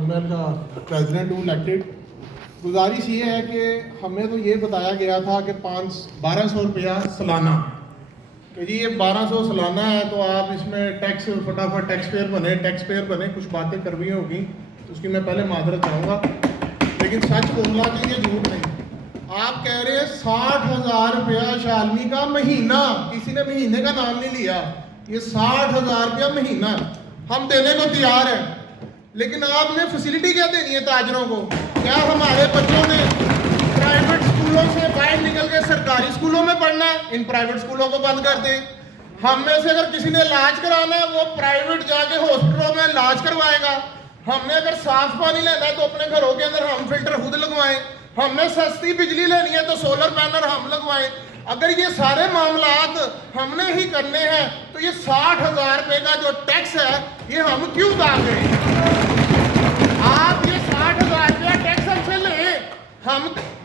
मैं का प्रेसिडेंट हूँ इलेक्टेड। गुजारिश ये है कि हमें तो ये बताया गया था कि 1200 रुपया सालाना, कि जी ये 1200 सालाना है तो आप इसमें टैक्स फटाफट टैक्स पेयर बने। कुछ बातें करनी होगी तो उसकी मैं पहले माजरत चाहूँगा, लेकिन सच बोलना चाहिए, झूठ नहीं। आप कह रहे हैं 60,000 रुपया शालमी का महीना, किसी ने महीने का नाम नहीं लिया, ये 60,000 रुपया महीना हम देने को तैयार हैं। लेकिन आपने फैसिलिटी क्या देनी है ताजरों को? क्या हमारे बच्चों ने प्राइवेट स्कूलों से बाहर निकल के सरकारी स्कूलों में पढ़ना है? इन प्राइवेट स्कूलों को बंद कर दें। हम में से अगर किसी ने इलाज कराना है वो प्राइवेट जाके हॉस्पिटलों में इलाज करवाएगा। हमने अगर साफ पानी लेना है तो अपने घरों के अंदर हम फिल्टर खुद लगवाएं। हमने सस्ती बिजली लेनी है तो सोलर पैनल हम लगवाएं। अगर ये सारे मामलात हमने ही करने हैं तो ये 60,000 रुपये का जो टैक्स है ये हम क्यों दागे? आप ये 60,000 रुपया टैक्स हमसे लें,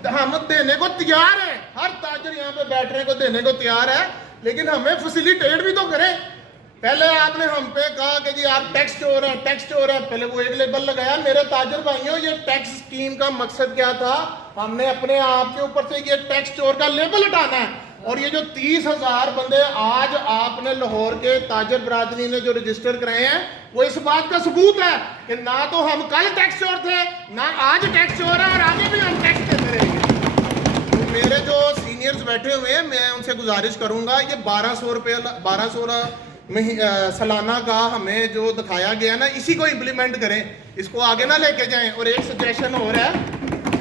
हम देने को तैयार है। हर ताजर यहाँ पे बैठने को देने को तैयार है, लेकिन हमें फैसिलिटेट भी तो करें। पहले आपने हम पे कहा कि जी आप टैक्स चोर हैं, टैक्स चोर हैं। पहले वो एक लेबल लगाया। मेरे ताजर भाइयों, ये टैक्स स्कीम का मकसद क्या था? हमने अपने आप के ऊपर से ये टैक्स चोर का लेबल हटाना है। और ये जो 30,000 बंदे आज आपने लाहौर के ताजर बरादरी ने जो रजिस्टर कराए हैं, वो इस बात का सबूत है कि ना तो हम कल टैक्स चोर थे, ना आज टैक्स चोर है, और आगे भी हम टैक्स देते रहेंगे। तो मेरे जो सीनियर्स बैठे हुए हैं, मैं उनसे गुजारिश करूंगा, ये 1200 रुपये 1200 सालाना का हमें जो दिखाया गया ना, इसी को इम्प्लीमेंट करें, इसको आगे ना लेके जाएं। और एक सजेशन हो रहा है,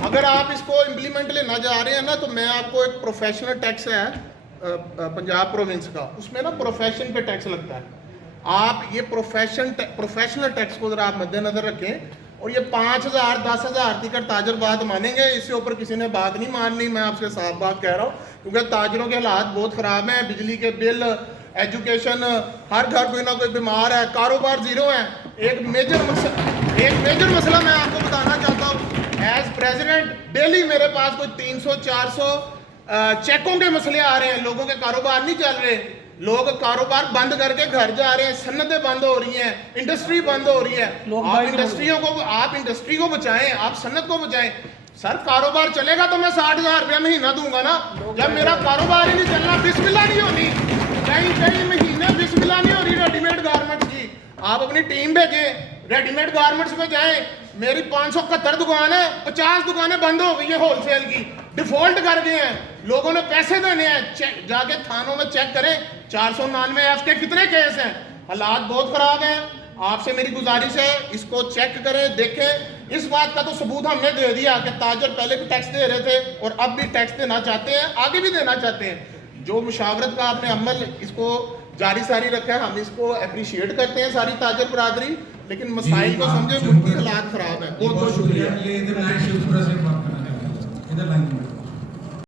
अगर आप इसको इम्प्लीमेंट लेना जा रहे हैं ना, तो मैं आपको एक प्रोफेशनल टैक्स है पंजाब प्रोविंस का, उसमें ना प्रोफेशन पे टैक्स लगता है। आप ये प्रोफेशनल टैक्स को जरा आप मद्देनजर रखें। और ये 5,000 10,000 टिकट ताजर बात मानेंगे, इससे ऊपर किसी ने बात नहीं माननी। मैं आपसे साफ बात कह रहा हूँ, क्योंकि ताजरों के हालात बहुत ख़राब हैं। बिजली के बिल, एजुकेशन, हर घर कोई ना कोई बीमार है, कारोबार जीरो है। एक मेजर मसला मैं आपको बताना चाहता हूँ। एज प्रेसिडेंट डेली मेरे पास कोई 300-400 चेकों के मसले आ रहे हैं। लोगों के कारोबार नहीं चल रहे, लोग कारोबार बंद करके घर जा रहे हैं, सन्नतें बंद हो रही हैं, इंडस्ट्री बंद हो रही है। आप इंडस्ट्री को बचाएं, आप सन्नत को बचाएं। सर कारोबार चलेगा तो मैं 60,000 रुपया महीना दूंगा ना। जब मेरा कारोबार ही नहीं चलना, बिस्मिल्लाह नहीं होनी, कई महीने बिस्मिल्लाह नहीं हो रही रेडीमेड गारमेंट्स की। आप अपनी टीम भेजें, रेडीमेड गारमेंट्स में जाएं। मेरी 571 दुकान है, 50 दुकानें बंद हो गई है होलसेल की, डिफॉल्ट कर गए हैं। लोगों ने पैसे देने हैं, जाके थानों में चेक करें, 499F के कितने केस हैं। हालात बहुत खराब हैं। आपसे मेरी गुजारिश है, इसको चेक करें, देखें। इस बात का तो सबूत हमने दे दिया कि ताजर पहले भी टैक्स दे रहे थे और अब भी टैक्स देना चाहते हैं, आगे भी देना चाहते हैं। जो मुशावरत का आपने अमल इसको जारी सारी रखा है, हम इसको अप्रिशिएट करते हैं सारी ताजर बरादरी, लेकिन मसाइल को समझे, मुल्की हालात खराब है। बहुत बहुत शुक्रिया।